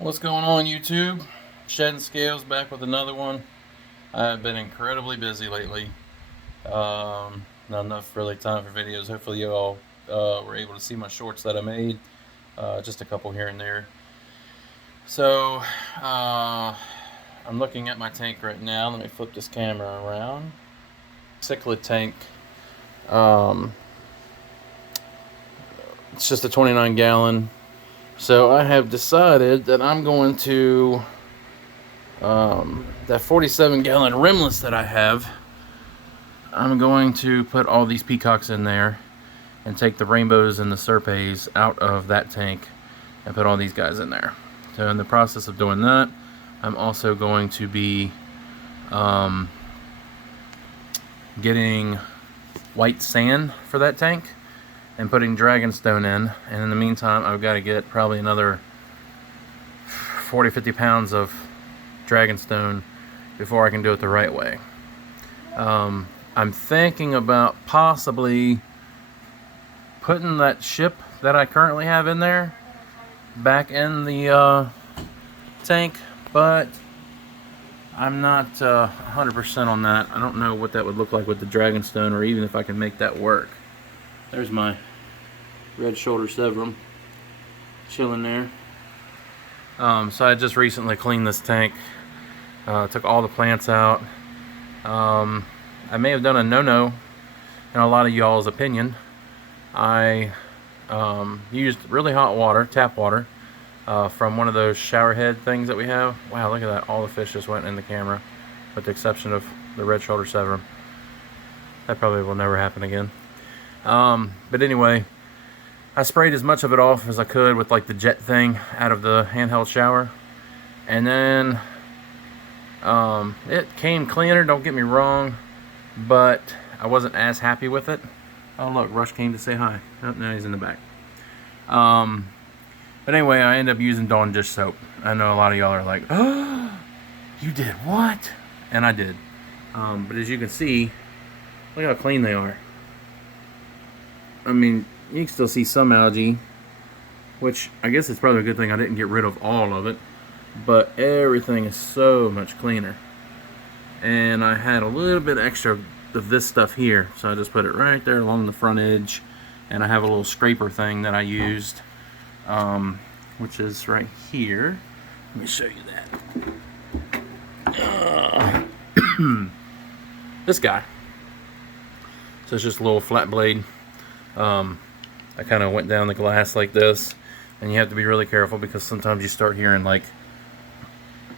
What's going on, YouTube? Shedding Scales back with another one. I've been incredibly busy lately. Not enough really time for videos. Hopefully you all were able to see my shorts that I made. Just a couple here and there. So I'm looking at my tank right now. Let me flip this camera around. Cichlid tank. Um, it's just a 29 gallon. So I have decided that I'm going to that 47 gallon rimless that I have, I'm going to put all these peacocks in there and take the rainbows and the serpes out of that tank and put all these guys in there. So in the process of doing that, I'm also going to be getting white sand for that tank and putting dragonstone in. And in the meantime, I've got to get probably another 40-50 pounds of dragonstone before I can do it the right way. I'm thinking about possibly putting that ship that I currently have in there back in the tank, but I'm not 100% on that. I don't know what that would look like with the dragonstone, or even if I can make that work. There's my red shoulder severum chilling there. So I just recently cleaned this tank, took all the plants out. I may have done a no-no in a lot of y'all's opinion. I used really hot water, tap water, from one of those shower head things that we have. Wow, look at that. All the fish just went in the camera, with the exception of the red shoulder severum. That probably will never happen again. But anyway, I sprayed as much of it off as I could with like the jet thing out of the handheld shower. And then it came cleaner, don't get me wrong, but I wasn't as happy with it. Oh look, Rush came to say hi. Oh, now he's in the back. But anyway, I ended up using Dawn dish soap. I know a lot of y'all are like, oh, you did what? And I did. But as you can see, look how clean they are. I mean, you can still see some algae, which I guess it's probably a good thing I didn't get rid of all of it, but everything is so much cleaner. And I had a little bit extra of this stuff here, so I just put it right there along the front edge, and I have a little scraper thing that I used, which is right here. Let me show you that. This guy. So it's just a little flat blade. I kind of went down the glass like this, and you have to be really careful because sometimes you start hearing, like,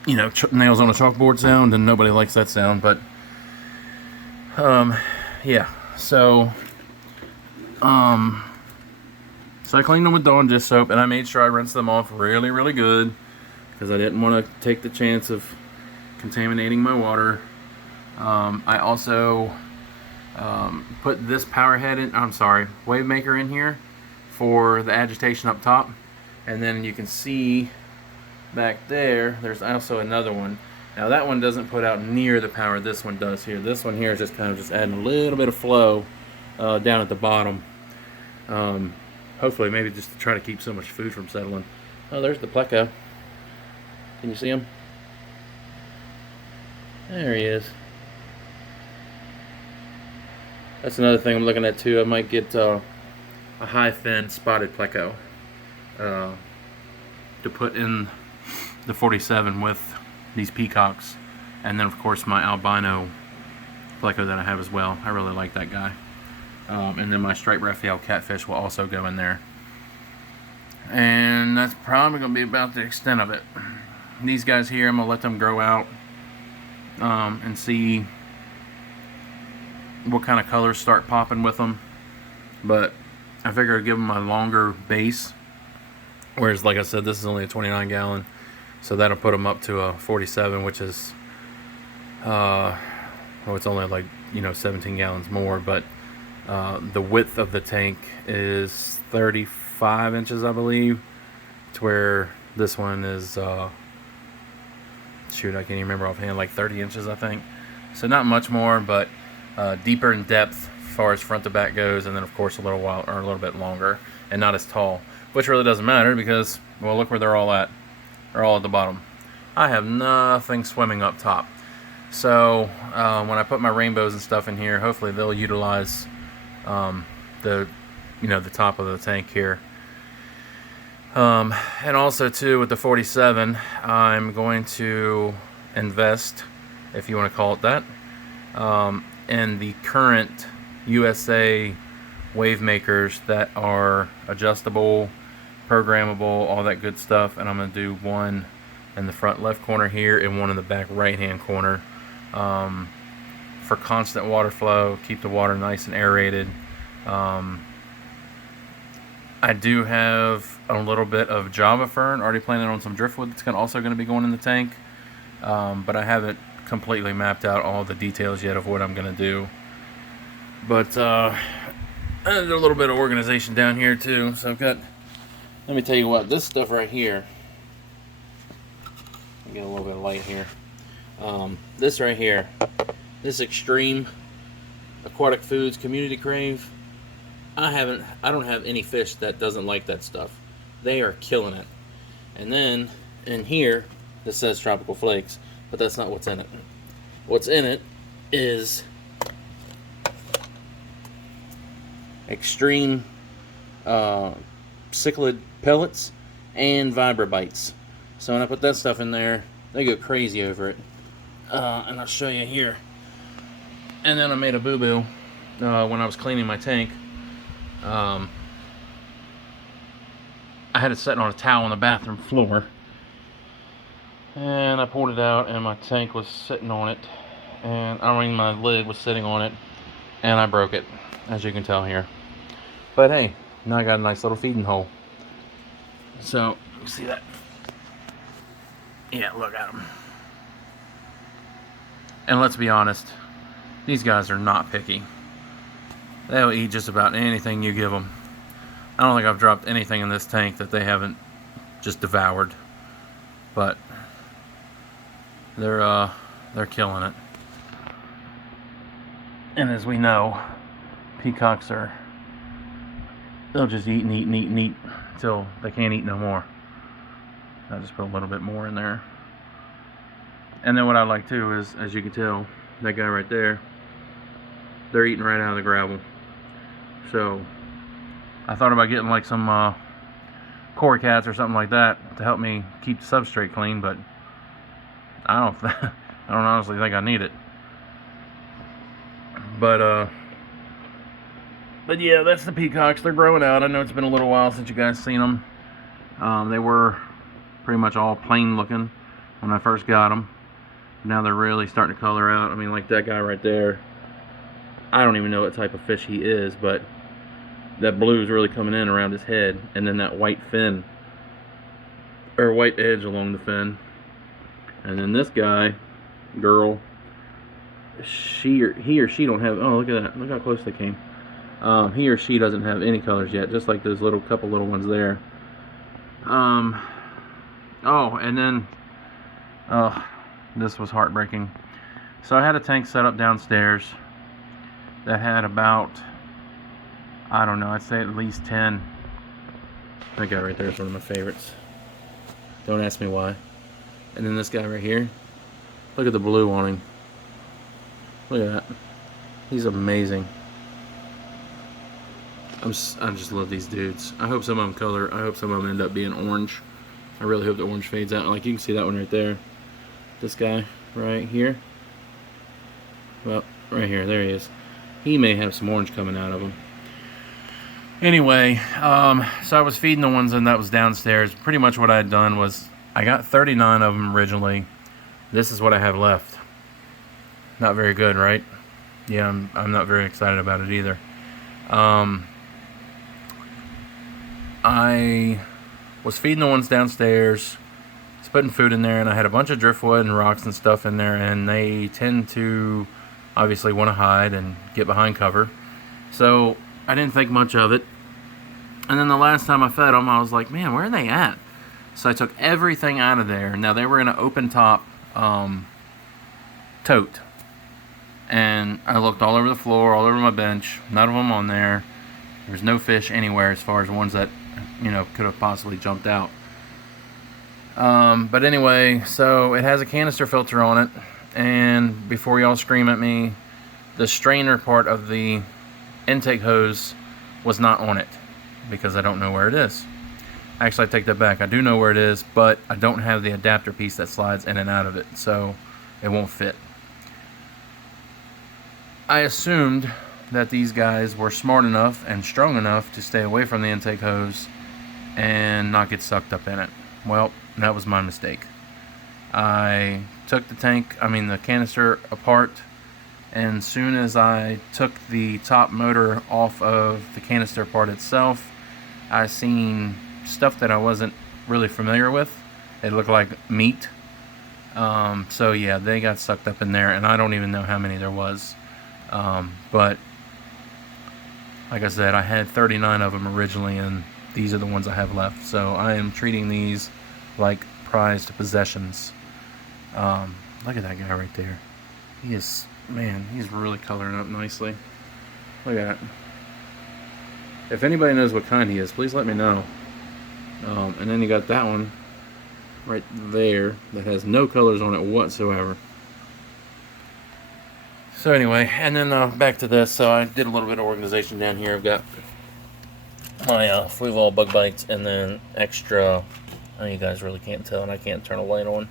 you know, nails on a chalkboard sound, and nobody likes that sound. But yeah, so I cleaned them with Dawn dish soap, and I made sure I rinsed them off really, really good because I didn't want to take the chance of contaminating my water. I also put this power head in, wave maker in here for the agitation up top, and then you can see back there there's also another one. Now that one doesn't put out near the power this one does here. This one here is just kind of just adding a little bit of flow down at the bottom. Hopefully maybe just to try to keep so much food from settling. Oh, there's the pleco. Can you see him? There he is. That's another thing I'm looking at too. I might get a high fin spotted pleco to put in the 47 with these peacocks, and then of course my albino pleco that I have as well. I really like that guy. And then my striped Raphael catfish will also go in there. And that's probably going to be about the extent of it. These guys here, I'm going to let them grow out and see what kind of colors start popping with them. But I figure I'd give them a longer base, whereas like I said, this is only a 29 gallon, so that'll put them up to a 47, which is well, it's only like, you know, 17 gallons more, but the width of the tank is 35 inches, I believe, to where this one is shoot, I can't even remember offhand, like 30 inches, I think. So not much more, but deeper in depth as far as front to back goes, and then of course a little bit longer and not as tall, which really doesn't matter because, well, look where they're all at. are all at the bottom. I have nothing swimming up top. So when I put my rainbows and stuff in here, hopefully they'll utilize the the top of the tank here. And also too, with the 47, I'm going to invest, if you want to call it that, in the current USA wave makers that are adjustable, programmable, all that good stuff. And I'm going to do one in the front left corner here and one in the back right hand corner, for constant water flow, keep the water nice and aerated. I do have a little bit of Java fern, already planning on some driftwood that's also going to be going in the tank, but I haven't completely mapped out all the details yet of what I'm going to do. But I did a little bit of organization down here too, so I've got, let me tell you what, this stuff right here, I'll get a little bit of light here, this right here, this Extreme Aquatic Foods Community Crave, I don't have any fish that doesn't like that stuff. They are killing it. And then in here, this says Tropical Flakes, but that's not what's in it. What's in it is Extreme Cichlid pellets and Vibra-Bites. So when I put that stuff in there, they go crazy over it. And I'll show you here. And then I made a boo-boo when I was cleaning my tank. I had it sitting on a towel on the bathroom floor, and I pulled it out, and my tank was sitting on it, and my lid was sitting on it, and I broke it, as you can tell here. But hey, now I got a nice little feeding hole. So you see that? Yeah, look at them. And let's be honest, these guys are not picky. They'll eat just about anything you give them. I don't think I've dropped anything in this tank that they haven't just devoured. But they're killing it. And as we know, peacocks they'll just eat and eat and eat and eat until they can't eat no more. I'll just put a little bit more in there. And then what I like too is, as you can tell, that guy right there, they're eating right out of the gravel. So I thought about getting like some Cory cats or something like that to help me keep the substrate clean, but I don't honestly think I need it. But yeah, that's the peacocks. They're growing out. I know it's been a little while since you guys seen them. They were pretty much all plain looking when I first got them. Now they're really starting to color out. I mean, like that guy right there, I don't even know what type of fish he is, but that blue is really coming in around his head, and then that white fin, or white edge along the fin. And then this guy, girl, he or she don't have, oh, look at that, look how close they came. He or she doesn't have any colors yet, just like those couple little ones there. Oh, and then, this was heartbreaking. So I had a tank set up downstairs that had about, I don't know, I'd say at least 10. That guy right there is one of my favorites. Don't ask me why. And then this guy right here, look at the blue on him. Look at that. He's amazing. I just love these dudes. I hope some of them color. I hope some of them end up being orange. I really hope the orange fades out. Like you can see that one right there. This guy right here. Well, right here. There he is. He may have some orange coming out of him. Anyway, so I was feeding the ones that was downstairs. Pretty much what I had done was I got 39 of them originally. This is what I have left. Not very good, right? Yeah, I'm not very excited about it either. I was feeding the ones downstairs, putting food in there, and I had a bunch of driftwood and rocks and stuff in there, and they tend to obviously want to hide and get behind cover. So I didn't think much of it. And then the last time I fed them, I was like, man, where are they at? So I took everything out of there. Now they were in an open top tote. And I looked all over the floor, all over my bench, none of them on there. There was no fish anywhere as far as ones that, could have possibly jumped out. But anyway, so it has a canister filter on it, and before y'all scream at me, the strainer part of the intake hose was not on it because I don't know where it is. Actually, I take that back. I do know where it is, but I don't have the adapter piece that slides in and out of it, so it won't fit. I assumed that these guys were smart enough and strong enough to stay away from the intake hose and not get sucked up in it. Well, that was my mistake. I took the canister apart, and as soon as I took the top motor off of the canister part itself, I seen stuff that I wasn't really familiar with. It looked like meat. So yeah, they got sucked up in there, and I don't even know how many there was. But like I said, I had 39 of them originally, and these are the ones I have left. So I am treating these like prized possessions. Look at that guy right there. He is, man, he's really coloring up nicely. Look at that. If anybody knows what kind he is, please let me know. And then you got that one right there that has no colors on it whatsoever. So anyway, and then back to this. So I did a little bit of organization down here. I've got my Fluval bug bites, and then extra. Oh, you guys really can't tell, and I can't turn a light on.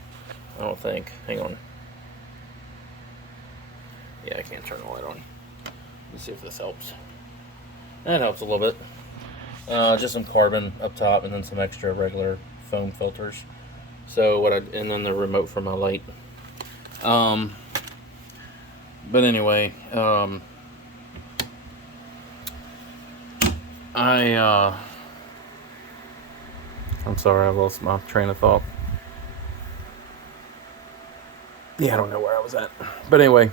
I don't think. Hang on. Yeah, I can't turn the light on. Let's see if this helps. That helps a little bit. Just some carbon up top, and then some extra regular foam filters. So and then the remote for my light. But anyway, I'm sorry, I lost my train of thought. Yeah, I don't know where I was at. But anyway,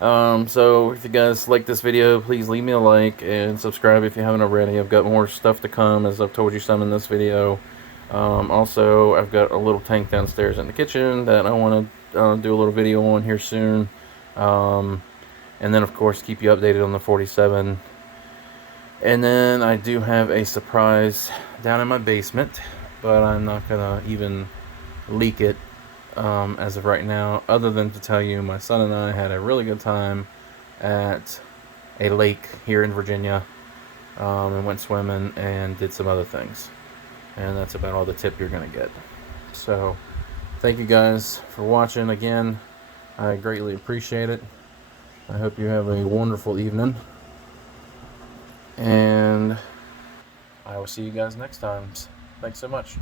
so if you guys like this video, please leave me a like and subscribe if you haven't already. I've got more stuff to come, as I've told you some in this video. Also, I've got a little tank downstairs in the kitchen that I want to do a little video on here soon. And then, of course, keep you updated on the 47. And then I do have a surprise down in my basement, but I'm not going to even leak it as of right now, other than to tell you my son and I had a really good time at a lake here in Virginia, and went swimming and did some other things. And that's about all the tip you're going to get. So, thank you guys for watching again. I greatly appreciate it. I hope you have a wonderful evening. And I will see you guys next time. Thanks so much.